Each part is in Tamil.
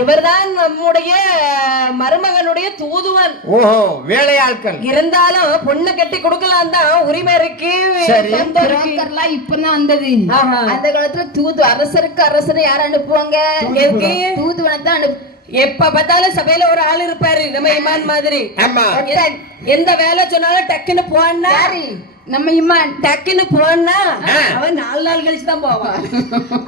இவர்தான் நம்முடைய மருமகனுடைய தூதுவன். ஓஹோ, வேலையாட்கள் இருந்தாலும் பொண்ணு கட்டி கொடுக்கலாம் தான் உரிமை இருக்கு. இப்பதான் வந்தது. அந்த காலத்துல தூது அரசருக்கு அரசர் யார அனுப்புவாங்க? தூதுவனை தான் அனுப்பு. எப்ப பார்த்தாலும் சபையில ஒரு ஆள் இருப்பாரு நம்ம இமான் மாதிரி. எந்த வேலை சொன்னாலும் டக்குன்னு போனா நம்ம இமான் டக்குன்னு போனா அவன் 4 நாள் கழிச்சு தான் போவான்.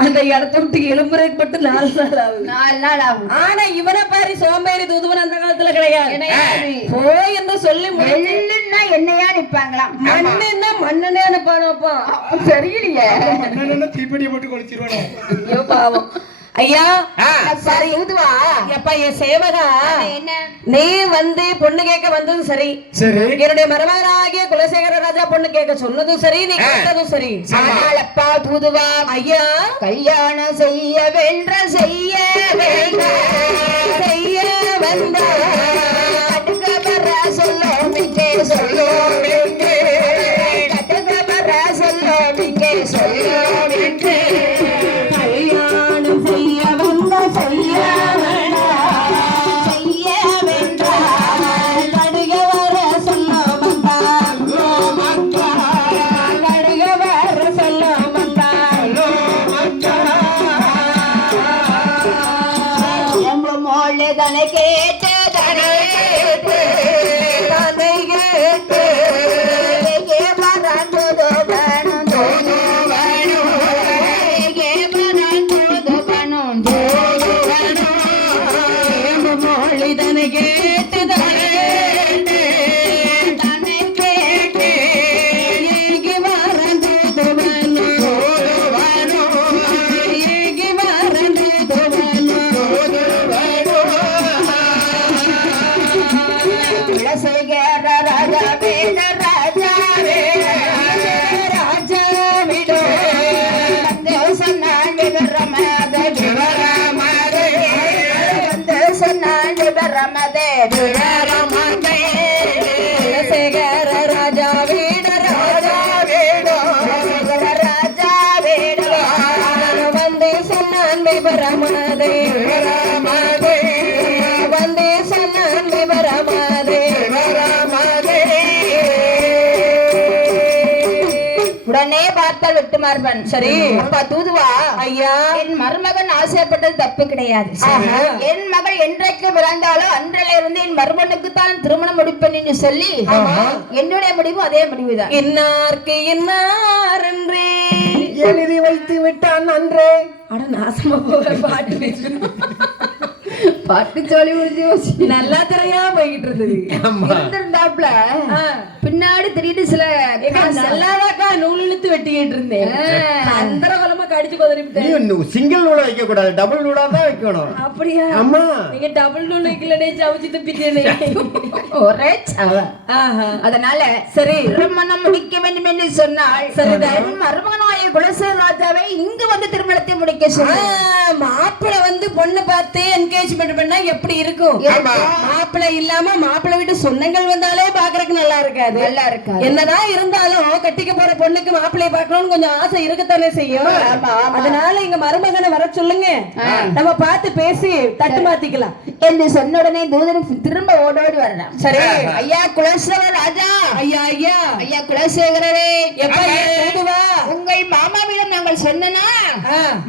அந்த இடத்த விட்டு எழும்புறதுக்கு மட்டும் 4 நாள் ஆகும். ஆனா இவனை பாரு சோம்பேறி தூதுவன் அந்த காலத்துல கிடையாது. போய் என்று சொல்லி மண்ணுன்னா என்னையா நிப்பாங்களாம். மண்ணுன்னா மண்ணுனே அனுப்பானப்பா தெரியலையே. தீப்பெட்டியை போட்டு கொளுத்திடுவானோ. ஐயோ பாவம். ஐயா சரி இதுவா எப்ப என் சேவகா நீ வந்து பொண்ணு கேட்க வந்தது சரி. என்னுடைய மருமகனாகிய குலசேகர ராஜா பொண்ணு கேட்க சொன்னதும் சரி, நீ கேட்டதும் சரி. அப்பா தூதுவா ஐயா கல்யாணம் செய்ய வென்ற செய்ய செய்ய வந்த சொல்லிக்கே சொல்லிக்கே உடனே பார்த்தால் விட்டு மார்பன். சரி அப்பா தூதுவா ஐயா என் மருமகன் ஆசைப்பட்டது தப்பு கிடையாது. என் மகள் என்றைக்கு பிறந்தாலோ அன்றையில இருந்து என் மருமகனுக்கு தான் திருமணம் முடிப்பேன் என்று சொல்லி என்னுடைய முடிவு அதே முடிவுதான். இன்னார்க்கு இன்னார் என்றே எழுதி வைத்து விட்டான் அன்றே. அட நாசமா போக பாட்டு பேசணும். பாட்டு சொல்லி முடிஞ்சு நல்லா திரையா போய்கிட்டு இருந்தது. இருந்திருந்தாப்ல பின்னாடி திடீர்னு சில நல்லாதாக்கா நூல் இழுத்து வெட்டிக்கிட்டு இருந்தேன். அந்த பலமா கடிச்சு கொதறிவிட்டேன். சிங்கிள் நூலை வைக்க கூடாது, டபுள் நூலா தான் வைக்கணும். அப்படியா? ஆமா. நீங்க டபுள் நூல் வைக்கலனே சவுச்சி துப்பிட்டேனே. ஒரே சவ. அதனால சரி திருமணம் முடிக்க வேண்டும் என்று சொன்னால் சரிதான் மருமகனாய குலசேகர ராஜாவை இங்கு வந்து திருமணத்தை முடிக்க சொன்ன மாப்பிள்ளை வந்து பொண்ணு பார்த்து என்கேஜ்மெண்ட் பண்ணா எப்படி இருக்கும்? மாப்பிள்ளை இல்லாம மாப்பிள்ளை வீட்டு சொந்தங்கள் வந்தாலே பாக்குறதுக்கு நல்லா இருக்காது. நல்லா இருக்காது. என்னதான் இருந்தாலும் கட்டிக்க போற பொண்ணுக்கு மாப்பிள்ளைய பார்க்கணும்னு கொஞ்சம் ஆசை இருக்கத்தானே செய்யும். அதனால எங்க மருமகனை வர சொல்லுங்க, நம்ம பார்த்து பேசி தட்டு மாத்திக்கலாம் என்று சொன்ன உடனே தூதன் திரும்ப ஓடோடி வரலாம். சரி ஐயா குலசேகர ராஜா, ஐயா ஐயா ஐயா குலசேகரரே, உங்கள் மாமாவிடம் நாங்கள் சொன்னா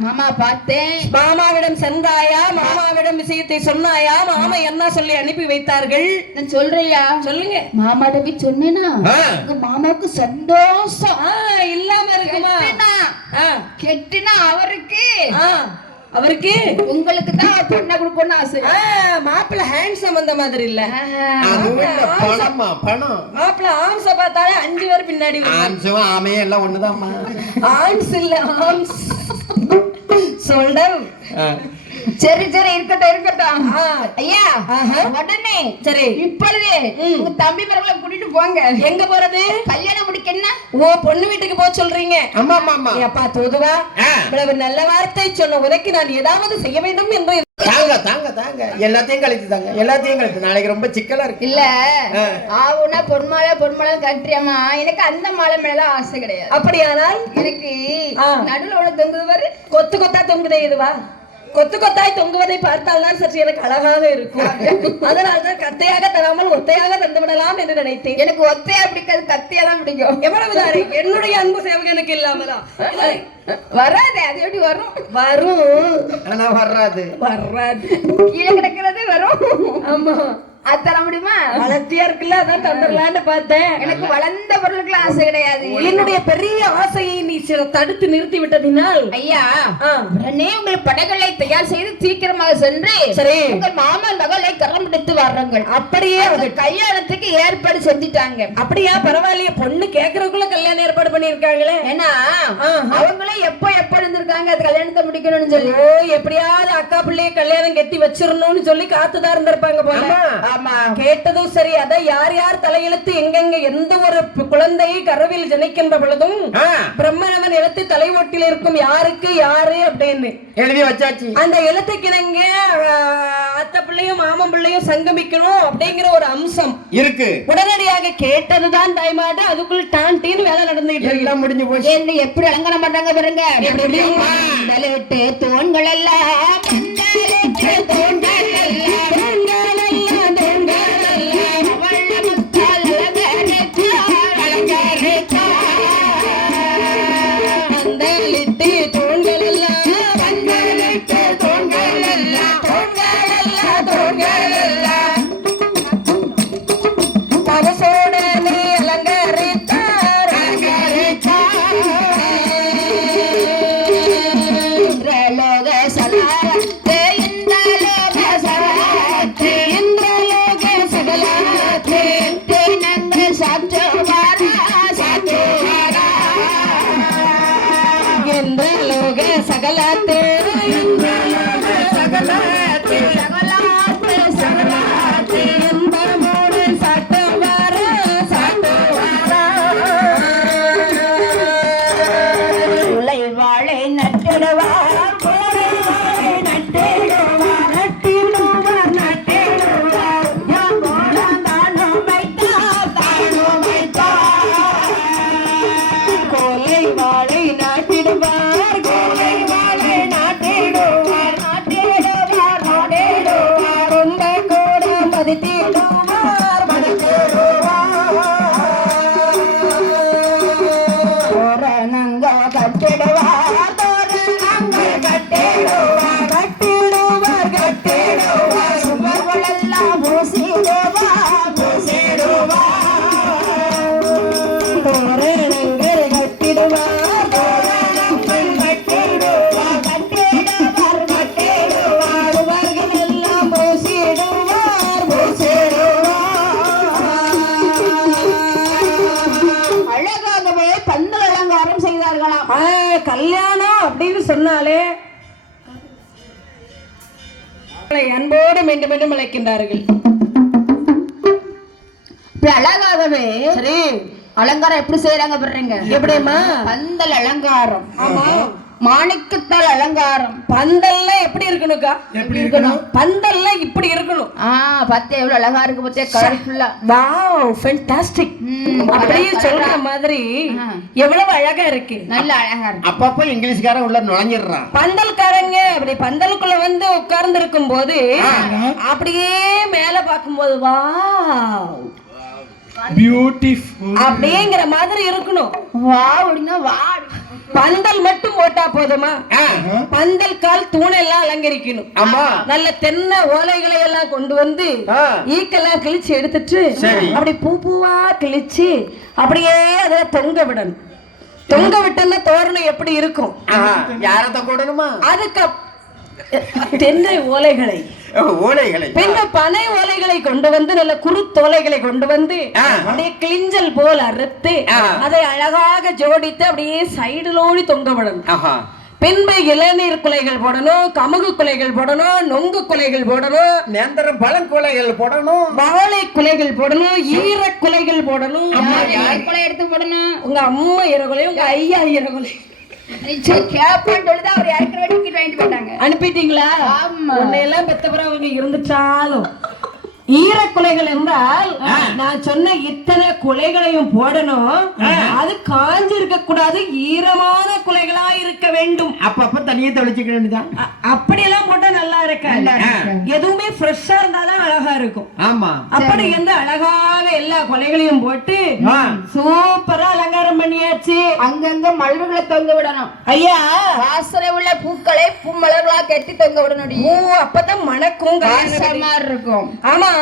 மாமா பார்த்தேன். மாமாவிடம் சென்றாயா? மாமாவிடம் விஷயத்தை சொன்னாயா? மாமா என்ன சொல்லி அனுப்பி வைத்தார்கள்? நான் சொல்றியா? சொல்லுங்க. மாமாட்ட போய் சொன்னேனா உங்க மாமாவுக்கு சந்தோஷம் இல்லாம இருக்குமா? கெட்டுனா அவருக்கு உங்களுக்கு தான் பொண்ணை கொடுக்கணும்னு ஆசை. மாப்பிள்ள ஹேண்ட்ஸம் அந்த மாதிரி இல்ல, பணம். மாப்பிள்ள ஆம்ஸ பார்த்தாலே 5 பேர் பின்னாடி. ஆமையே எல்லாம் ஒண்ணுதான்மா. ஆம்ஸ் இல்ல ஆம்ஸ் சொல்றேன். சரி சரி இருக்கட்டும் ஐயா. உடனே சரி இப்பொழுது உங்க தம்பி மரங்களை கூட்டிட்டு போங்க. எங்க போறது? கல்யாணம் முடிக்கணும். ஓ பொண்ணு வீட்டுக்கு போக சொல்றீங்க? ஆமா ஆமா. அப்பா தூதுவா, இவ்வளவு நல்ல வார்த்தை சொன்ன உனக்கு நான் ஏதாவது செய்ய வேண்டும் என்று. தாங்க எல்லாத்தையும் கழித்து நாளைக்கு ரொம்ப சிக்கலா இருக்கு. இல்ல ஆவுனா பொன்மாலை கட்டுறியம்மா, எனக்கு அந்த மாலை மேல ஆசை கிடையாது. அப்படியானால் எனக்கு நடுவில் உள்ள தொங்குது பாரு, கொத்து கொத்தா தொங்குதே. இதுவா கொத்து கொத்தாய் தொங்குவதை பார்த்தால் தான் சற்று எனக்கு அழகாக இருக்கும். அதனால்தான் கத்தையாக தராமல் ஒத்தையாக தந்து விடலாம் என்று நினைத்தேன். எனக்கு ஒத்தையா பிடிக்காது, கத்தியா தான் பிடிக்கும். எவ்வளவுதானே என்னுடைய அன்பு சேவகனுக்கு இல்லாமலா வராது. அது எப்படி வரும்? வரும், ஆனா வராது. கீழே கிடக்கிறது வரும். ஆமா, அது தர முடியுமா? வளர்த்தியா இருக்குல்ல, அதான் தந்துடலான்னு பார்த்தேன். எனக்கு வளர்ந்த பொருளுக்கு ஆசை கிடையாது. என்னுடைய பெரிய ஆசையை நீ தடுத்து நிறுத்தி விட்டதினால் ஐயா, உடனே உங்கள் படைகளை தயார் செய்து சீக்கிரமாக சென்று சரி உங்கள் மாமன் மகளை கரம் பிடித்து வர்றங்கள். அப்படியே கல்யாணத்துக்கு ஏற்பாடு செஞ்சுட்டாங்க. அப்படியா? பரவாயில்லையே, பொண்ணு கேக்குறதுக்குள்ள கல்யாணம் ஏற்பாடு பண்ணிருக்காங்களே. ஏன்னா அவங்களே எப்ப இருந்திருக்காங்க அது கல்யாணத்தை முடிக்கணும்னு சொல்லி. ஓ, எப்படியாவது அக்கா பிள்ளைய கல்யாணம் கட்டி வச்சிடணும்னு சொல்லி காத்துதான் இருந்திருப்பாங்க போல. ஆமா, கேட்டதும் சரி. அதான் யார் யார் தலையெழுத்து எங்கெங்க எந்த ஒரு குழந்தையை கருவில் ஜனிக்கின்ற பொழுதும் பிரம்மனவன் எழுத்து தலைவொட்டில் இருக்கும் யாருக்கு யாரு அப்படின்னு எழுதி வச்சாச்சு. அந்த எழுத்துக்கு இணங்க அத்தை பிள்ளையும் மாமன் பிள்ளையும் சங்கமிக்கணும் அப்படிங்கிற ஒரு அம்சம் இருக்கு. உடனடியாக கேட்டதுதான் தாய்மாட்டு. அதுக்குள் டான்டின்னு வேலை நடந்துட்டு எல்லாம் முடிஞ்சு போச்சு. எப்படி அலங்காரம் பண்றாங்க பாருங்க. தோண்கள் எல்லாம் கல்யாணம் அப்படின்னு சொன்னாலே அன்போடு மீண்டும் மீண்டும் அழைக்கின்றார்கள். அழகாகவே சரி அலங்காரம் எப்படி செய்யறாங்க பாருங்க. எப்படிமா? பந்தல் அலங்காரம். ஆமா, மாணிக்கத்தால் அலங்காரம். பந்தல்ல எப்படி இருக்கணும்க்கா? எப்படி இருக்கணும்? பந்தல்ல இப்படி இருக்கணும். பத்தே எவ்வளவு அழகா இருக்கு பத்தே, கலர்ஃபுல்லா. Wow, fantastic. அப்படியே சொல்ற மாதிரி எவ்வளவு அழகா இருக்கு. நல்ல அழகா இருக்கு. அப்பப்ப இங்கிலீஷ்காரன் உள்ள நுழைஞ்சிடுறான். பந்தல்காரங்க அப்படி பந்தலுக்குள்ள வந்து உட்கார்ந்து இருக்கும் போது அப்படியே மேல பார்க்கும்போது வாவ் பியூட்டிஃபுல் அப்படிங்கிற மாதிரி இருக்கணும். வாவ் அப்படின்னா வா. பந்தல் மட்டும் போட்டா போதுமா? பந்தல் கால் தூணெல்லாம் அலங்கரிக்கணும். ஆமா, நல்ல தென்னை ஓலைகளை எல்லாம் கொண்டு வந்து ஈக்கெல்லாம் கிழிச்சு எடுத்துட்டு அப்படி பூ பூவா கிழிச்சு அப்படியே அதை தொங்க விடணும். தொங்க விட்டோம்னா தோரணம் எப்படி இருக்கும்? யாரத்த கூடணுமா? அதுக்கு தென்னை ஓலைகளை பின்ன பனை ஓலைகளை கொண்டு வந்து நல்ல குறுத்தோலைகளை கொண்டு வந்து அப்படியே கிளிஞ்சல் போல் அறுத்து அதை அழகாக ஜோடித்து அப்படியே சைடுலோடி தொங்க விடணும். பின்பு இளநீர் குலைகள் போடணும், கமுகு குலைகள் போடணும், நொங்கு குலைகள் போடணும், நேந்திரம் பழங்குலைகள் போடணும், வாழை குலைகள் போடணும், ஈர குலைகள் போடணும். எடுத்து போடணும். உங்க அம்மா ஈரகுலை, உங்க ஐயா ஈரகுலை அனுப்பிட்டீங்களா? உன்னையெல்லாம் பெத்தவரை அவங்க இருந்துட்டாலும் ஈர குலைகள் என்றால் நான் சொன்ன இத்தனை குலைகளையும் போடணும். அது காஞ்சி இருக்க கூடாது, ஈரமான குலைகளா இருக்க வேண்டும். அப்பப்ப தனியே தொலைச்சிக்க வேண்டியதான். அப்படியெல்லாம் போட்டா நல்லா இருக்காது. எதுவுமே ஃப்ரெஷ்ஷா இருந்தாதான் அழகா இருக்கும். ஆமா, அப்படி என்று அழகாக எல்லா கொலைகளையும் போட்டு சூப்பரா அலங்காரம் பண்ணியாச்சு. அங்கங்க மலர்களை தொங்க விடணும். ஐயா, வாசனை உள்ள பூக்களை பூ மலர்களா கட்டி தொங்க விடணும். அப்பதான் மணக்கும் இருக்கும். ஆமா,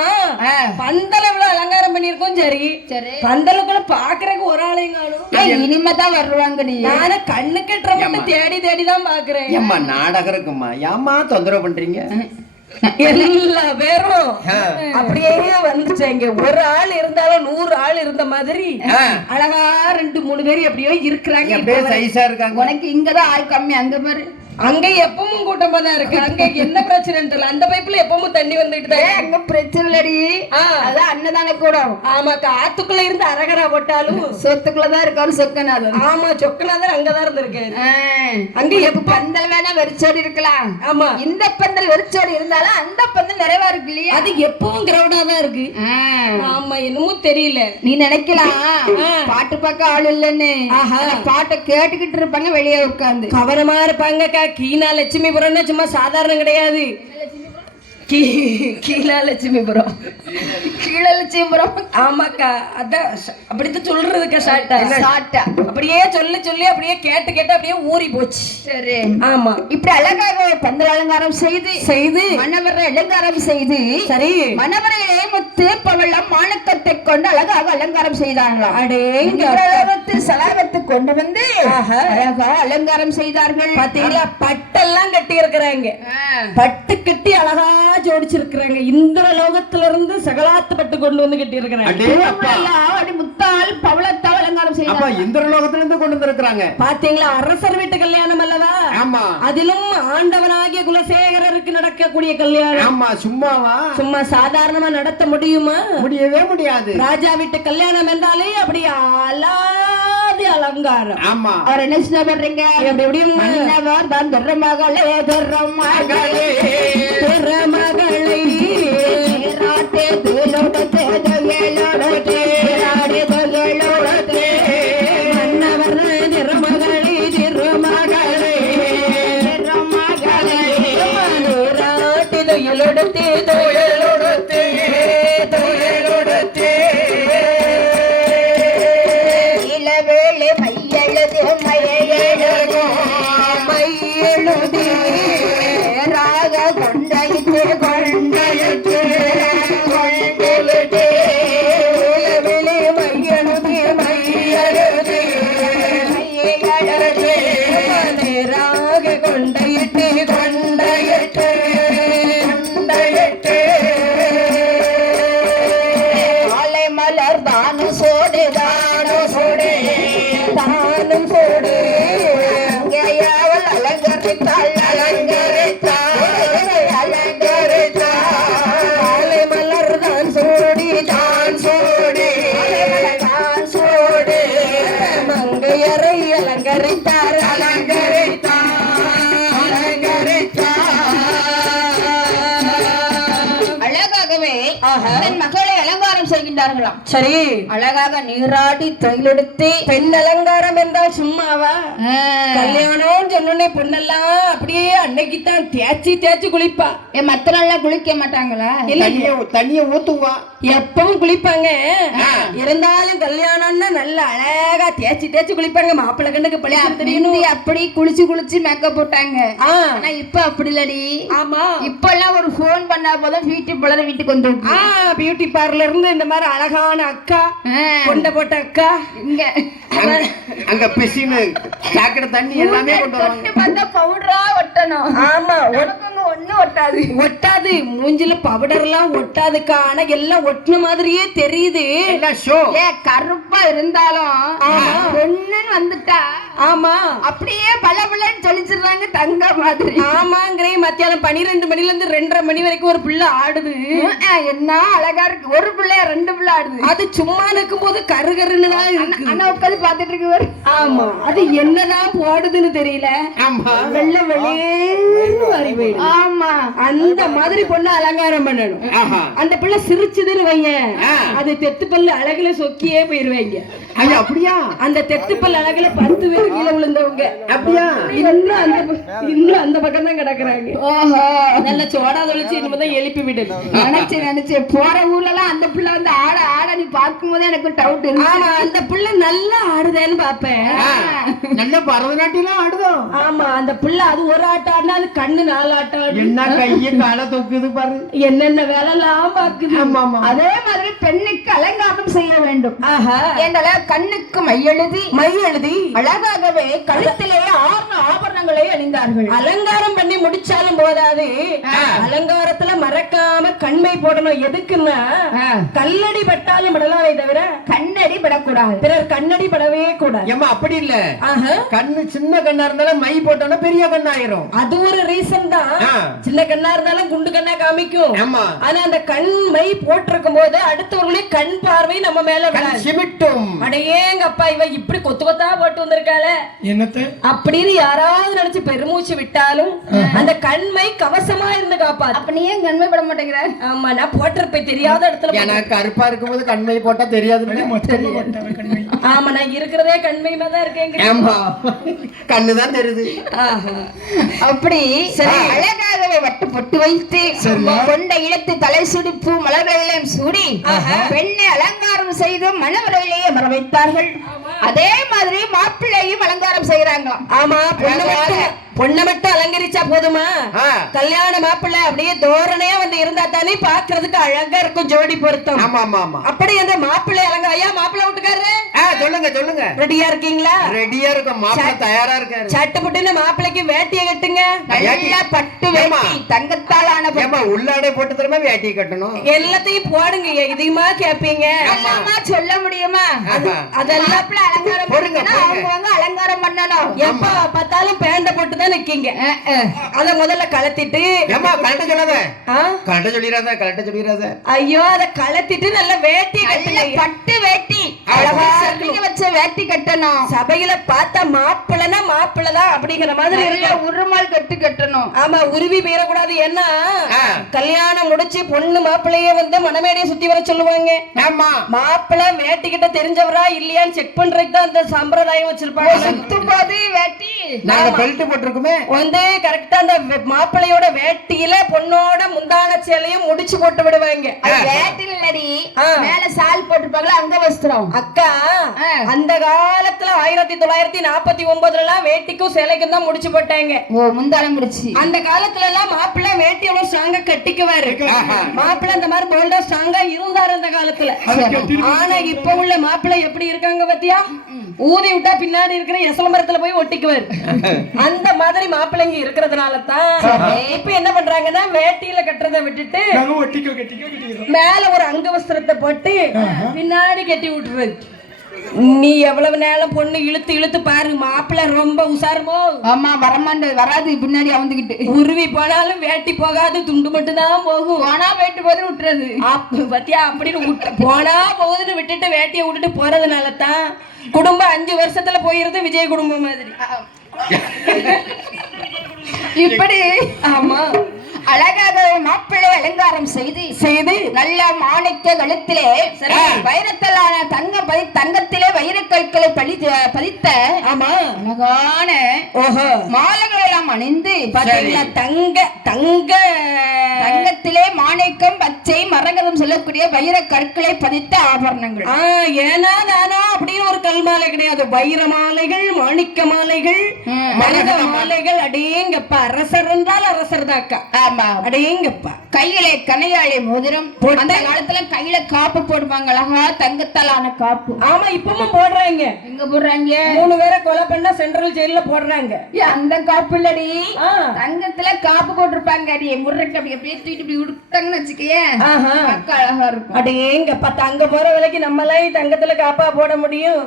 பந்தல இவ்வளவு அலங்காரம் பண்ணிருக்கோம். சரி சரி, பந்தலுக்குள்ள பாக்குறதுக்கு ஒரு ஆளையும் காணும். இனிமேதான் வருவாங்க. நீ நானே கண்ணு கட்டுற மட்டும் தேடி தேடிதான் பாக்குறேன். ஏம்மா நாடகம் இருக்குமா, ஏம்மா தொந்தரவு பண்றீங்க? எல்லா பேரும் அப்படியே வந்துச்சு. இங்க ஒரு ஆள் இருந்தாலும் 100 ஆள் இருந்த மாதிரி அழகா 2-3 பேர் எப்படியோ இருக்கிறாங்க. உனக்கு இங்கதான் ஆள் கம்மி. அங்க பாரு, அங்க எப்பவும் கூட்டமா தான் இருக்கு. அங்க என்ன பிரச்சனை தெரியல. அந்த பைப்புல எப்பவும் தண்ணி வந்துட்டு தான். அங்க பிரச்சனை இல்லடி, அதான் அன்னதான கூட. ஆமா, ஆத்துக்குள்ள இருந்து அரகரா போட்டாலும் சொத்துக்குள்ளதான் இருக்காரு சொக்கநாதன். ஆமா, சொக்கநாதன் அங்கதான் இருந்திருக்காரு. அங்க எப்ப பந்தல் வேணா வெறிச்சோடி இருக்கலாம். ஆமா, இந்த பந்தல் வெறிச்சோடி இருந்தாலும் அந்த பந்தல் நிறைவா இருக்கு இல்லையா? அது எப்பவும் கிரௌடா தான் இருக்கு. ஆமா, என்னமோ தெரியல. நீ நினைக்கலாம் பாட்டு பார்க்க ஆள் இல்லன்னு. பாட்டை கேட்டுக்கிட்டு இருப்பாங்க வெளியே உட்கார்ந்து. கவனமா இருப்பாங்க. கீழா லட்சுமிபுரம்னா சும்மா சாதாரணம் கிடையாது. கீழலட்சுமிபுரம், கீழலட்சுமிபுரம். ஆமாக்கா, அதான் அப்படித்தான் சொல்றதுக்கா. ஷார்ட்டா அப்படியே சொல்லி சொல்லி அப்படியே கேட்டு கேட்டு அப்படியே ஊறி போச்சு. சரி, ஆமா. இப்படி அழகாக பந்தல் அலங்காரம் செய்து மணவரை அலங்காரம் செய்து, சரி, மணவரை முத்து பவளம் மாணிக்கத்தை கொண்டு அழகாக அலங்காரம் செய்தாங்களாம். அடே, சலாபத்தை கொண்டு வந்து அழகா அலங்காரம் செய்தார்கள். பாத்தீங்களா, பட்டெல்லாம் கட்டி இருக்கிறாங்க. பட்டு கட்டி அழகா ஜோடிச்சிருக்கிறாங்க. இந்திர லோகத்துல இருந்து சகலாத்து பட்டு கொண்டு வந்து கட்டி இருக்கிறாங்க. முத்தால் பவளத்தால் அலங்காரம் செய்யறாங்க. இந்திர லோகத்துல இருந்து கொண்டு வந்திருக்காங்க. பாத்தீங்களா, அரசர் வீட்டு கல்யாணம் அல்லவா? ஆமா, அதிலும் ஆண்டவனாகிய குலசேகரருக்கு நடக்கக்கூடிய கல்யாணம். ஆமா, சும்மாவா? சும்மா சாதாரணமா நடத்த முடியுமா? முடியவே முடியாது. ராஜா வீட்டு கல்யாணம் என்றாலே அப்படி அலாதி அலங்காரம். ஆமா, அவர் என்ன சொல்ல பண்றீங்க? மன்னவர் தான் திருமகளே, திருமகளே, திருமகளை ராட்டே தேலோட தேலோட தேராடே தேலோட தே. மன்னவர் திருமகளே, திருமகளே, திருமகளே, ராட்டே தேலோட தேலோட தே, தேலோட தே. இளவேளை மையெழுது மையெழுது மையெழுது ராக கொண்டைத்து கொண்டைத்து கொண்டெழுது. இளவேளை மையெழுது மையெழுது மையெழுது ராக கொண்டைத்து கொண்டைத்து கொண்டைத்து. காலை மலர் தானு சோடு தானு சோடு தானும் சோடு. அங்கேயாவல் அலங்கரித்தாள் அலங்கரித்தாள் அலங்கரித்தாள். காலை மலர் தான் சோடி தான் சோடி தான் சோடி. மங்கையரை அலங்கரித்தார் அலங்கரித்தார் அலங்கரித்தார். அழகாகவே தன் மகளை அலங்காரம் செய்கின்றார்களாம். சரி, அழகாக நீராடி தொழிலெடுத்து. பெண் அலங்காரம் என்றால் சும்மாவா? கல்யாணம் சொன்னே பொண்ணெல்லாம் அப்படியே அன்னைக்குத்தான் தேய்ச்சி தேய்ச்சி குளிப்பா. மத்த நாள்லாம் குளிக்க மாட்டாங்களா? தண்ணிய ஊத்துவா, எப்பவும் குளிப்பாங்க. இருந்தாலும் கல்யாணம்னா நல்ல அழகா தேய்ச்சி தேய்ச்சி குளிப்பாங்க. மாப்பிள்ளை கண்ணுக்கு பழிச்சு தெரியணும். அப்படி குளிச்சு குளிச்சு மேக்கப் போட்டாங்க. ஆனா இப்ப அப்படி இல்லடி. ஆமா, இப்ப எல்லாம் ஒரு போன் பண்ணா போதும் வீட்டுக்கு வந்து பியூட்டி பார்லர் இருந்து இந்த மாதிரி அழகான அக்கா, கொண்ட போட்ட அக்கா, இங்க அங்க பிசினு சாக்கடை தண்ணி எல்லாமே கொண்டு வருவாங்க. பவுடரா ஒட்டணும். ஆமா, ஒண்ணும் ஒட்டாது ஒட்டாது. மூஞ்சில பவுடர் எல்லாம் ஒட்டாதுக்கா. ஆனா எல்லாம் ஒட்டின மாதிரியே தெரியுது. கருப்பா இருந்தாலும் பொண்ணுன்னு வந்துட்டா ஆமா அப்படியே பலன்னு சொல்லிச்சிடுறாங்க தங்க மாதிரி. ஆமாங்கிறே மத்தியானம் 12 மணில இருந்து 2:30 மணி வரைக்கும் ஒரு பிள்ளை ஆடுது. என்ன அழகா இருக்கு. ஒரு பிள்ளையா 2 பிள்ளை ஆடுது. அது சும்மா நிற்கும் போது கருகருன்னு தான் இருக்கு. ஆனா உட்காந்து பாத்துட்டு இருக்கு. ஆமா அது என்னதான் போடுதுன்னு தெரியல. வெள்ள வெளியேன்னு வரி போயிடும். ஆமா அந்த மாதிரி பொண்ணு அலங்காரம் பண்ணணும். அந்த பிள்ளை சிரிச்சுதுன்னு வைங்க, அது தெத்து பல்லு அழகுல சொக்கியே போயிருவாங்க. அப்படியா? அந்த தெத்து பல்லு அழகுல 10 பேர் கீழே விழுந்தவங்க. அப்படியா? இன்னும் அந்த பக்கம் தான் கிடக்குறாங்க. ஓஹோ நல்ல சோடா தொழிச்சு இனிமேதான் எழுப்பி விடணும். நினைச்சேன் போற ஊர்ல எல்லாம் அந்த பிள்ளை வந்து ஆட நீ பார்க்கும் போதே எனக்கு டவுட் இருக்கு. ஆமா அந்த பிள்ளை நல்லா ஆடுதேன்னு பாப்பேன். நல்ல பரதநாட்டியம் ஆடுதோ. ஆமா அந்த பிள்ளை அது ஒரு ஆட்டம் ஆடினா அது கண்ணு 4 ஆட்டம் ஆடு. என்ன கையை காலை தொக்குது பாரு, என்னென்ன வேலை எல்லாம் பாக்குது. அதே மாதிரி பெண்ணுக்கு அலங்காரம் செய்ய வேண்டும். ஆஹா என்றால கண்ணுக்கு மை எழுதி அழகாகவே கழுத்திலே 6 ஆபரணங்களை அணிந்தார்கள். அலங்காரம் பண்ணி முடிச்சாலும் போதாது, அலங்காரத்துல மறக்காம கண்மை போடணும். எதுக்குன்னா கல்லடி பட்டாலும் படலாமே தவிர கண்ணடி படக்கூடாது. பிறர் கண்ணடி படவே கூடாது. ஏமா அப்படி இல்ல, கண்ணு சின்ன கண்ணா இருந்தாலும் மை போட்டோம்னா பெரிய கண்ணாயிரும். அது ஒரு ரீசன் தான். சின்ன கண்ணா இருந்தாலும் குண்டு கண்ணா காமிக்கும். ஆனா அந்த கண் மை போட்டிருக்கும் போது அடுத்தவர்களே கண் பார்வை நம்ம மேல சிமிட்டும். அடையேங்கப்பா இவ இப்படி கொத்து கொத்தா போட்டு வந்திருக்காளே என்னத்த அப்படின்னு யாராவது நினைச்சு பெருமூச்சு விட்டாலும் அந்த கண்மை கவசமா இருந்து காப்பாத்து. அப்ப நீ ஏன் கண்மை பட மாட்டேங்கிற? ஆமா நான் போட்டிருப்பேன் தெரியாத இடத்துல. எனக்கு கருப்பா இருக்கும்போது கண்மை போட்டா தெரியாது. ஆமா நான் இருக்கிறதே கண்மையுமே தான் இருக்கேன். ஆமா கண்ணுதான் தெரியுது. அப்படி அழகாகவே வட்டு பொட்டு வைத்து கொண்ட இழுத்து தலை சுடிப்பு மலர்களையும் சூடி பெண்ணை அலங்காரம் செய்து மணவரையிலேயே மர வைத்தார்கள். அதே மாதிரி மாப்பிள்ளையும் அலங்காரம் செய்யறாங்க. ஆமா பொண்ணை மட்டும் அலங்கரிச்சா போதுமா? கல்யாண மாப்பிள்ளை அப்படியே தோரணையா வந்து இருந்தா தானே பாக்குறதுக்கு அழகா இருக்கும், ஜோடி பொருத்தம். ஆமா ஆமா ஆமா. அப்படி அந்த மாப்பிள்ளை அலங்க. ஐயா மாப்பிள்ளை வீட்டுக்காரரு சொல்லுங்க சொல்லுங்க. ரெடியா இருக்கீங்களா? ரெடியா இருக்கோம். மாப்பிள்ளை தயாரா இருக்காரு. சட்டை புட்டுன்னு மாப்பிள்ளைக்கு வேட்டியை கட்டுங்க. நல்லா பட்டு வேட்டி தங்கத்தால் ஆன. உள்ளாடை போட்டு தரமா வேட்டியை கட்டணும். எல்லாத்தையும் போடுங்க. இதையுமா கேப்பீங்க? சொல்ல முடியுமா? அதெல்லாம் அலங்காரம் அவங்க அலங்காரம் பண்ணணும். எப்ப பார்த்தாலும் பேண்ட போட்டு நிக்கீங்க. அத முதல்ல கலத்திட்டு கலட்ட சொல்லாத, கலட்ட சொல்லிராத, கலட்ட சொல்லிராத. ஐயோ அத கலத்திட்டு நல்ல வேட்டி கட்டுங்க. பட்டு வேட்டி அழகா வச்ச வேட்டி கட்டணும். சபையில பார்த்தா மாப்பிள்ளனா மாப்பிள்ளதான் அப்படிங்கிற மாதிரி உருமால் கட்டு கட்டணும். ஆமா உருவி மீறக்கூடாது. ஏன்னா கல்யாணம் முடிச்சு பொண்ணு மாப்பிள்ளையே வந்து மணமேடையை சுத்தி வர சொல்லுவாங்க. ஆமா மாப்பிள்ளை வேட்டி கிட்ட தெரிஞ்சவரா இல்லையான்னு செக் பண்றதுக்கு தான் அந்த சம்பிரதாயம் வச்சிருப்பாங்க. சுத்தும் போது வேட்டி நாங்க பெல்ட் போட்டுருக்குமே வந்து கரெக்டா அந்த மாப்பிள்ளையோட வேட்டியில பொண்ணோட முந்தான சேலையும் முடிச்சு போட்டு விடுவாங்க. வேட்டில இல்லடி மேல சால் போட்டுருப்பாங்களா அங்க வஸ்திரம். அக்கா அந்த காலத்துல 1949 எல்லாம் வேட்டிக்கும் சேலைக்கும் தான் முடிச்சு போட்டாங்க. முந்தான முடிச்சு. அந்த காலத்துல எல்லாம் மாப்பிள்ளை வேட்டி எவ்வளவு ஸ்ட்ராங்கா கட்டிக்குவாரு. மாப்பிள்ளை அந்த மாதிரி போல்டா ஸ்ட்ராங்கா இருந்தாரு அந்த காலத்துல. ஆனா இப்ப உள்ள மாப்பிள்ளை எப்படி இருக்காங்க பாத்தியா? ஊதி விட்டா பின்னாடி இருக்கிற எசல மரத்துல போய் ஒட்டிக்குவாரு. அந்த மாதிரி மாப்பிள்ளைங்க இருக்கிறதுனால தான் இப்ப என்ன பண்றாங்கன்னா வேட்டியில கட்டுறதை விட்டுட்டு மேல ஒரு அங்க வஸ்திரத்தை போட்டு பின்னாடி கட்டி விட்டுறது. நீ எவ்வளவு நேரம் பொண்ணு இழுத்து இழுத்து பாரு, மாப்பிள்ளை ரொம்ப உசாரமோ. ஆமா வரமாண்ட வராது, பின்னாடி அவந்துகிட்டு உருவி போனாலும் வேட்டி போகாது, துண்டு மட்டும் தான் போகும். போனா வேட்டி போது விட்டுறது பத்தியா அப்படின்னு போனா போகுதுன்னு விட்டுட்டு வேட்டியை விட்டுட்டு போறதுனால தான் குடும்பம் 5 வருஷத்துல போயிருது விஜய் குடும்பம் மாதிரி. இப்படி ஆமா அழகாக மாப்பிள்ளை அலங்காரம் செய்து நல்ல மாணிக்க கழுத்திலே வைரத்தலான தங்கத்திலே வைரக்கற்களை பதித்த ஆமா அழகான மாலைகள் எல்லாம் அணிந்து தங்கத்திலே மாணிக்கம் பச்சை மரகதம் சொல்லக்கூடிய வைர கற்களை பதித்த ஆபரணங்கள். ஏனா நானா அப்படின்னு ஒரு கல் மாலை கிடையாது. வைர மாலைகள், மாணிக்க மாலைகள், மரகத மாலைகள். அடேங்கப்பா அரசர் என்றால் அரசர் தாக்கா. ஆமா அடேங்கப்பா கையில கனையாளி மோதிரம், அந்த காலத்துல கையில காப்பு போடுவாங்க, அழகா தங்கத்தாலான காப்பு. ஆமா இப்பவும் போடுறாங்க. எங்க போடுறாங்க? 3 பேரை கொலை பண்ணா சென்ட்ரல் ஜெயில போடுறாங்க. அந்த காப்பு இல்லடி, தங்கத்துல காப்பு போட்டிருப்பாங்க. அடி முறைக்கு அப்படி அப்படியே தூக்கிட்டு இப்படி உடுத்தாங்கன்னு வச்சுக்கேன், அழகா இருக்கும். அடேங்கப்பா, தங்க போற விலைக்கு நம்மளாம் தங்கத்துல காப்பா போட முடியும்?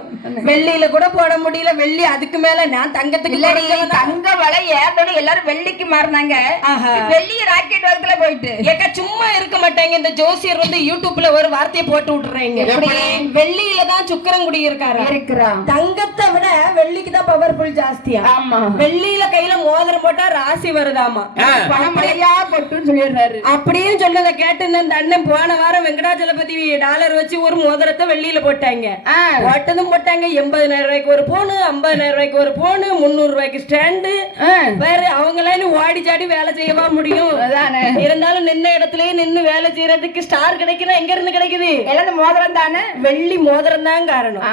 வெள்ளியில கூட போட முடியல. வெள்ளி அதுக்கு மேல நான் தங்கத்துக்கு இல்லடி, தங்க விலை ஏறணும், எல்லாரும் வெள்ளிக்கு மாறினாங்க. வெள்ளி ராக்கெட் வகத்துல போயிட்டு ஏக்க சும்மா இருக்க மாட்டாங்க. இந்த ஜோசியர் வந்து யூடியூப்ல ஒரு வார்த்தையை போட்டு விட்டுறாங்க. வெள்ளியில தான் சுக்கிரங்குடி இருக்கிறான். தங்கத்தை விட வெள்ளிக்கு தான் பவர்ஃபுல் ஜாஸ்தியா. ஆமா, வெள்ளியில கையில மோதிரம் போட்டா ராசி வருதாமா, பணமழையா போட்டுன்னு சொல்லிடுறாரு. அப்படியும் சொல்லத கேட்டு இந்த அண்ணன் போன வாரம் வெங்கடாச்சலபதி டாலர் வச்சு ஒரு மோதிரத்தை வெள்ளியில போட்டாங்க. போட்டதும் போட்டாங்க 80,000 ரூபாய்க்கு ஒரு போனு, 50,000 ரூபாய்க்கு ஒரு போனு, 300 ரூபாய்க்கு ஸ்டாண்டு. வேற அவங்களால ஓடி சாடி வேலை செய்யவா முடியும்? இருந்தாலும் நின்ன இடத்துலயே நின்னு வேலை செய்யறதுக்கு ஸ்டார் கிடைக்குன்னா எங்க இருந்து கிடைக்குது? எல்லாம் மோதிரம் தானே, வெள்ளி மோதிரம் தான் காரணம்.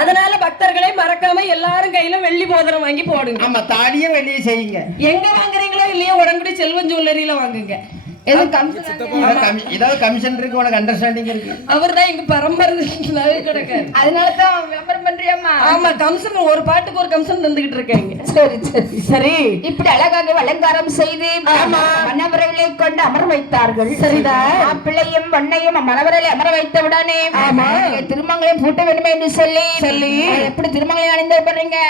அதனால பக்தர்களை மறக்காம எல்லாரும் கையில வெள்ளி மோதிரம் வாங்கி போடுங்க. ஆமா, தாடியும் வெள்ளியை செய்யுங்க. எங்க வாங்குறீங்களோ இல்லையோ உடனடி செல்வன் ஜுவல்லரியில வாங்குங்க. ஏதாவது கமிஷன் இருக்கு, உனக்கு அண்டர்ஸ்டாண்டிங் இருக்கு. அவர்தான் எங்க பரம்பரை கிடக்காரு, அதனாலதான் விளம்பரம் பண்றியாமா? ஆமா, கமிஷன் ஒரு பாட்டுக்கு ஒரு கமிஷன் தந்துகிட்டு இருக்காங்க. சரி சரி சரி, இப்படி அழகாக அலங்காரம் செய்து மணவர்களை கொண்டு அமர வைத்தார்கள். சரிதான், பிள்ளையும் பண்ணையும் மணவர்களை அமர வைத்த உடனே திருமங்களையும் பூட்ட வேண்டும் என்று சொல்லி எப்படி திருமங்களையும் அணிந்திருப்பீங்க?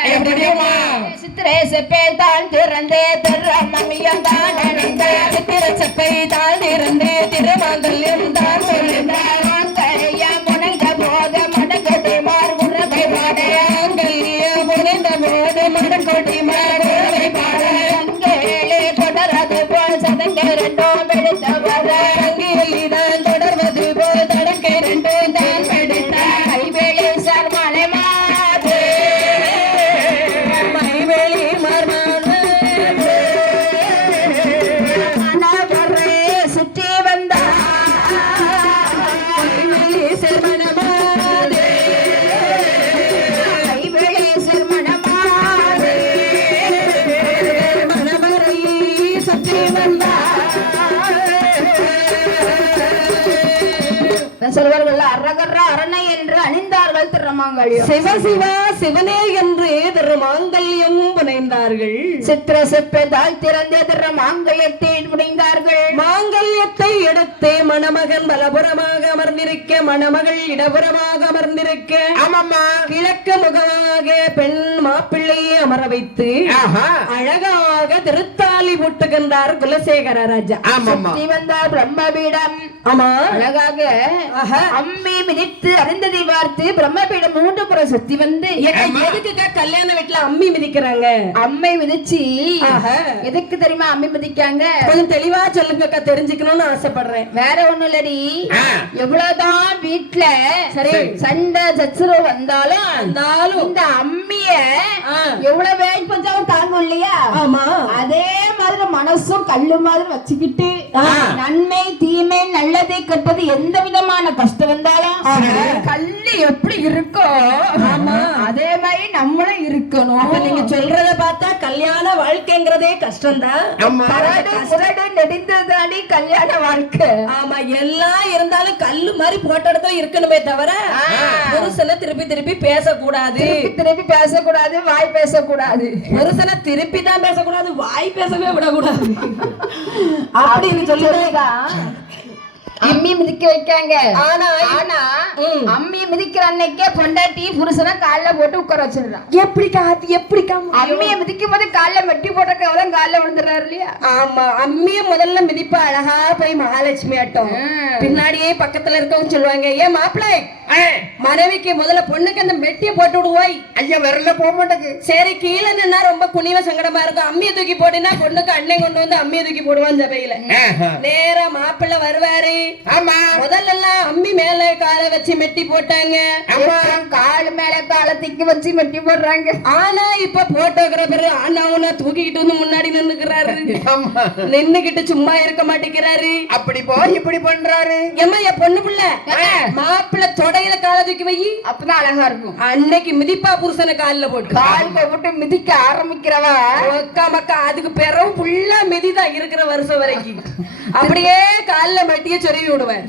சித்திரை செப்பே தான் திறந்தே பெருமையம் தான் அணிந்த சித்திரை செப்பை தான் திறந்தே திருமங்கல்யம் தான் சொல்லினார். கையா முனைந்த போது மடக்கொடி மார்புறவை பாடையங்கல்ய முனைந்த போது மடக்கொடி மார்புறவை பாட அங்கேலே தொடரது போல் சதங்கை ரெண்டும் எடுத்த வர அங்கேலிதான் தொடர்வது போல் தடக்கை ரெண்டும் தான் எடுத்த கைவேலி சர்மாலை மாது மைவேலி மார்மானு மனவரே சுற்றி வந்தார். கைவேலி சர்மணமாதே கைவேலி சர்மணமாதே மனவரை சுற்றி வந்தார். சொல்வார்கள் அரகர அரணை என்று அணிந்தார்கள் திருமாங்கல்யம். சிவ சிவா சிவனே என்று திருமாங்கல்யம் புனைந்தார்கள். சித்திர செப்பதால் திறந்த திருமாங்கல்யத்தை புனைந்தார்கள். மாங்கல்யத்தை எடுத்து மணமகன் வலபுறமாக அமர்ந்திருக்க, மணமகள் இடபுறமாக அமர்ந்திருக்க, ஆமாம்மா, கிழக்கு முகமாக பெண் மாப்பிள்ளையை அமர வைத்து அழகாக திருத்தாலி போட்டுகின்றார் குலசேகர ராஜா. சுத்தி வந்தார் பிரம்மபீடம். ஆமா, அழகாக அம்மி மிதித்து அறிந்ததை பார்த்து பிரம்மபீடம் 3 புறம் சுத்தி வந்து எதுக்கு கல்யாண வீட்டுல அம்மி மிதிக்கிறாங்க? அம்மை மிதிச்சு எதுக்கு தெரியுமா அம்மி மிதிக்காங்க? கொஞ்சம் தெளிவா சொல்லுங்க, தெரிஞ்சுக்கணும்னு ஆசைப்படுறேன். வேற ஒண்ணும் இல்லடி, எவ்வளவுதான் வீட்டுல சரி சண்டை சச்சரவு வந்தாலும் இந்த அம்மிய எவ்வளவு கொஞ்சம் தாங்கும் இல்லையா? ஆமா, அதே மாதிரி மனசும் கல்லு மாதிரி வச்சுக்கிட்டு நன்மை தீமை நல்லதை கற்பது எந்த விதமான கஷ்டம் வந்தாலும் கல்லு எப்படி இருக்கோ அதே மாதிரி நம்மளும் இருக்கணும். நீங்க சொல்றத பார்த்தா கல்யாண வாழ்க்கைங்கிறதே கஷ்டம்தான். நெடிந்ததாடி கல்யாண வாழ்க்கை. ஆமா, எல்லாம் இருந்தாலும் கல்லு மாதிரி போட்ட இடத்துல இருக்கணுமே தவிர புருஷனை திருப்பி திருப்பி பேசக்கூடாது, திருப்பி பேசக்கூடாது, வாய் பேசக்கூடாது. புருஷனை திருப்பி தான் பேசக்கூடாது, வாய் பேசவே விடக்கூடாது அப்படின்னு சொல்லுறதா அம்மி மிதிக்க வைக்காங்க. ஆனா அம்மி மிதிக்கிற அன்னைக்கே பொண்டாட்டி புருஷனை கால்ல போட்டு உட்கார வச்சிடறான். எப்படி அம்மிய மிதிக்கும் போது கால்ல மெட்டி போட்டதான் கால்ல விழுந்துறாரு இல்லையா? ஆமா, அம்மிய முதல்ல மிதிப்பா அழகா போய் மகாலட்சுமி ஆட்டம், பின்னாடியே பக்கத்துல இருக்கவங்க சொல்லுவாங்க, ஏன் மாப்பிள்ளை மனைவிக்கு முதல்ல பொண்ணுக்கு அந்த மெட்டிய போட்டு விடுவாய். ஐயா விரல போக மாட்டேங்குது. சரி, கீழே நின்னா ரொம்ப குனிவ சங்கடமா இருக்கும். அம்மிய தூக்கி போட்டினா பொண்ணுக்கு அண்ணன் கொண்டு வந்து அம்மிய தூக்கி போடுவான் சபையில. நேரா மாப்பிள்ளை வருவாரு. ஆமா, முதல்ல எல்லாம் அம்மி மேல காலை வச்சு மெட்டி போட்டாங்க, கால் மேல காலை திக்கி வச்சு மெட்டி போடுறாங்க. ஆனா இப்ப போட்டோகிராபர் ஆனா தூக்கிக்கிட்டு வந்து முன்னாடி நின்னுக்கிறாரு, நின்னுகிட்டு சும்மா இருக்க மாட்டேங்கிறாரு. அப்படி போய் இப்படி பண்றாரு. பாரு. ஏம்மா என் பொண்ணு புள்ள மாப்பிள்ளை தொடையில கால தூக்கி வை, அப்பதான் அழகா இருக்கும். அன்னைக்கு மிதிப்பா புருஷனை கால்ல போட்டு கால்ல விட்டு மிதிக்க ஆரம்பிக்கிறவா ஒக்கா மக்கா அதுக்கு பிறகு ஃபுல்லா மிதிதான் இருக்கிற வருஷம் வரைக்கும் அப்படியே கால்ல மெட்டிய சொருவி விடுவேன்.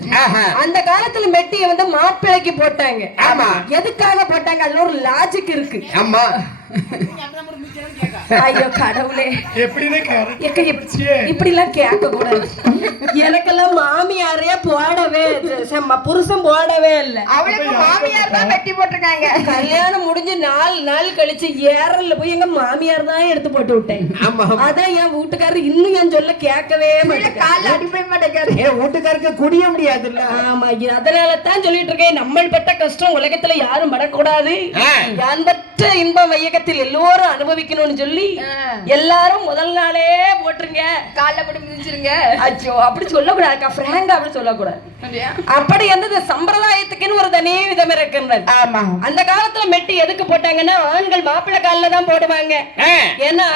அந்த காலத்துல மெட்டிய வந்து மாப்பிள்ளைக்கு போட்டாங்க. ஆமா. எதுக்காக போட்டாங்க? அதுல ஒரு லாஜிக் இருக்கு. ஆமா. ஐயோ கடவுளே, எப்படி இப்படி எல்லாம் கேட்க கூடாது. எனக்கெல்லாம் மாமியாரே போடவே புருஷன் போடவே இல்ல. அவளுக்கு மாமியார் தான் வெட்டி போட்டிருக்காங்க. கல்யாணம் முடிஞ்சு 4 நாள் கழிச்சு ஏரல்ல போய் எங்க மாமியார் தான் எடுத்து போட்டு விட்டேன். அதான் என் வீட்டுக்காரர் இன்னும் என் சொல்ல கேட்கவே மாட்டேன். கால்ல அடிப்படை மாட்டேங்காரு. என் வீட்டுக்காருக்கு குடிய முடியாது இல்ல. ஆமா, அதனால தான் சொல்லிட்டு இருக்கேன், நம்ம பட்ட கஷ்டம் உலகத்துல யாரும் படக்கூடாது. யான்பற்ற இன்பம் வையகத்தில் எல்லோரும் அனுபவிக்கணும்னு சொல்லி எல்லாரும் முதல் நாளே போட்டுருங்க, கால்ல போட்டு மிதிச்சிருங்க. அச்சோ அப்படி சொல்லக்கூடாது, பிராங்கா அப்படி சொல்லக்கூடாது. அப்படி எந்த சம்பிரதாயத்துக்குன்னு ஒரு தனி விதம் இருக்கின்றது. ஆமா. அந்த காலத்துல மெட்டி எதுக்கு போட்டாங்கன்னா ஆண்கள் மாப்பிள்ளை கால்ல தான் போடுவாங்க. ஏன்னா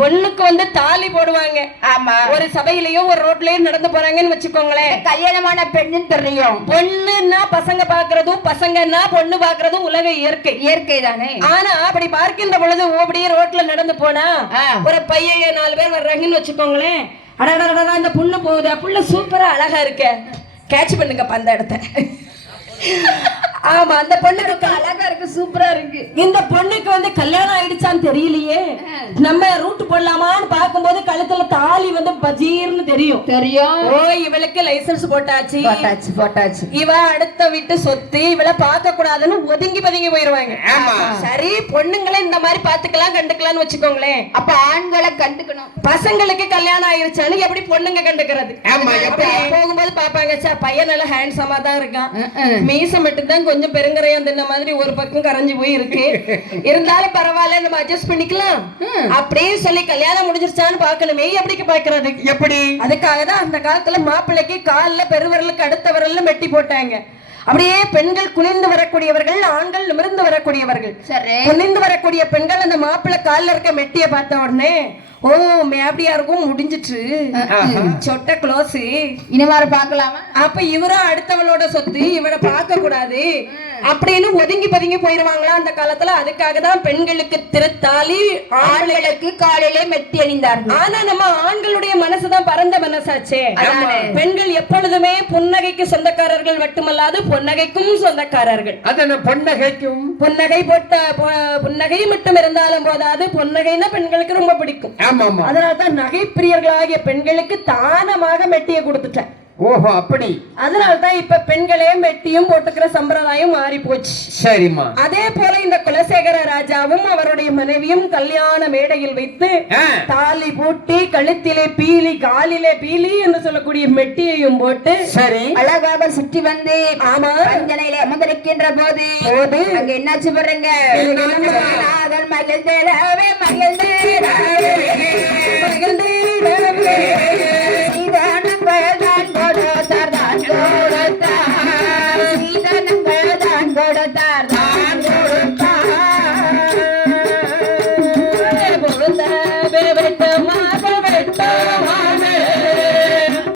பொண்ணுக்கு வந்து தாலி போடுவாங்க. ஆமா. ஒரு சபையிலயும் ஒரு ரோட்லயும் நடந்து போறாங்கன்னு வச்சுக்கோங்களேன், கல்யாணமான பெண்ணுன்னு தெரியும். பொண்ணுன்னா பசங்க பாக்குறதும் பசங்கன்னா பொண்ணு பாக்குறதும் உலக இயற்கை. இயற்கை தானே. ஆனா அப்படி பார்க்கின்ற பொழுது அப்படியே ரோட்ல நடந்து போனா ஒரு பையன் 4 பேர் வர்றாங்கன்னு வச்சுக்கோங்களேன், அடடா அந்த பொண்ணு போகுது, புள்ள சூப்பரா அழகா இருக்க, கேட்ச் பண்ணுங்கப்பா அந்த இடத்த. ஆமா, அந்த பொண்ணுக்கு அழகா இருக்கு, சூப்பரா இருக்கு. இந்த பொண்ணுக்கு வந்து கல்யாணம் ஆயிடுச்சான்னு தெரியலையே, நம்ம ரூட் போடலாமான்னு பார்க்கும்போது கழுத்துல தாலி வந்து பஜீர்னு தெரியும். தெரியும். ஓ இவளுக்கு லைசன்ஸ் போட்டாச்சு, போட்டாச்சு. இவ அடுத்த வீட்டு சொத்து, இவளை பார்க்க கூடாதுன்னு ஒதுங்கி போயிருவாங்க. சரி, பொண்ணுங்களை இந்த மாதிரி பாத்துக்கலாம் கண்டுக்கலாம்னு வச்சுக்கோங்களேன். அப்ப ஆண்களை கண்டுக்கணும். பசங்களுக்கு கல்யாணம் ஆயிருச்சானு எப்படி பொண்ணுங்க கண்டுக்கிறது? போகும்போது பாப்பாங்க, பையன் நல்ல ஹேண்ட்ஸமா தான் இருக்கான், மீச மட்டும் தான் கொஞ்சம் பெருங்கரையா தின்ன மாதிரி ஒரு பக்கம் கரைஞ்சு போய் இருக்கு, இருந்தாலும் பரவாயில்ல நம்ம அட்ஜஸ்ட் பண்ணிக்கலாம் அப்படின்னு சொல்லி கல்யாணம் முடிஞ்சிருச்சான்னு பாக்கணுமே. எப்படி பாக்குறது? எப்படி? அதுக்காக தான் அந்த காலத்துல மாப்பிள்ளைக்கு கால்ல பெருவிரலுக்கு அடுத்த விரல்ல மெட்டி போட்டாங்க. அப்படியே பெண்கள் குனிந்து வரக்கூடியவர்கள், ஆண்கள் நிமிர்ந்து வரக்கூடியவர்கள். குனிந்து வரக்கூடிய பெண்கள் அந்த மாப்பிள்ளை கால்ல இருக்க மெட்டிய பார்த்த உடனே ஓ மேபடியா இருக்கும், முடிஞ்சிட்டு சொட்ட க்ளோஸ், இனிமாறு பாக்கலாமா? அப்ப இவரும் அடுத்தவளோட சொத்து, இவரை பார்க்க கூடாது அப்படின்னு ஒதுங்கி பதுங்கி போயிருவாங்களா அந்த காலத்துல. அதுக்காக தான் பெண்களுக்கு திருத்தாலி, ஆண்களுக்கு காலையிலே மெட்டி அணிந்தார்கள். ஆனா நம்ம ஆண்களுடைய மனசுதான் பரந்த மனசாச்சே. பெண்கள் எப்பொழுதுமே புன்னகைக்கு சொந்தக்காரர்கள் மட்டுமல்லாது பொன்னகைக்கும் சொந்தக்காரர்கள். பொன்னகைக்கும் புன்னகை போட்ட புன்னகை மட்டும் இருந்தாலும் போதாது, பொன்னகைன்னா பெண்களுக்கு ரொம்ப பிடிக்கும். அதனால்தான் நகை பிரியர்களாகிய பெண்களுக்கு தானமாக மெட்டியை கொடுத்துட்டேன். ஓஹோ அப்படி. அதனால்தான் இப்ப பெண்களே மெட்டியும் போட்டுக்கிற சம்பிரதாயம் மாறி போச்சு. சரிம்மா. அதே போல இந்த குலசேகர ராஜாவும் அவருடைய மனைவியும் கல்யாண மேடையில் வைத்து தாலி பூட்டி கழுத்திலே பீலி காலிலே பீலி என்று சொல்லக்கூடிய மெட்டியையும் போட்டு சரி அழகாக சுற்றி வந்து ஆமா அஞ்சனையில அமர்ந்திருக்கின்ற போது அங்க என்னாச்சு பாருங்க, மகிழ்ந்தேராவே மகிழ்ந்தேராவே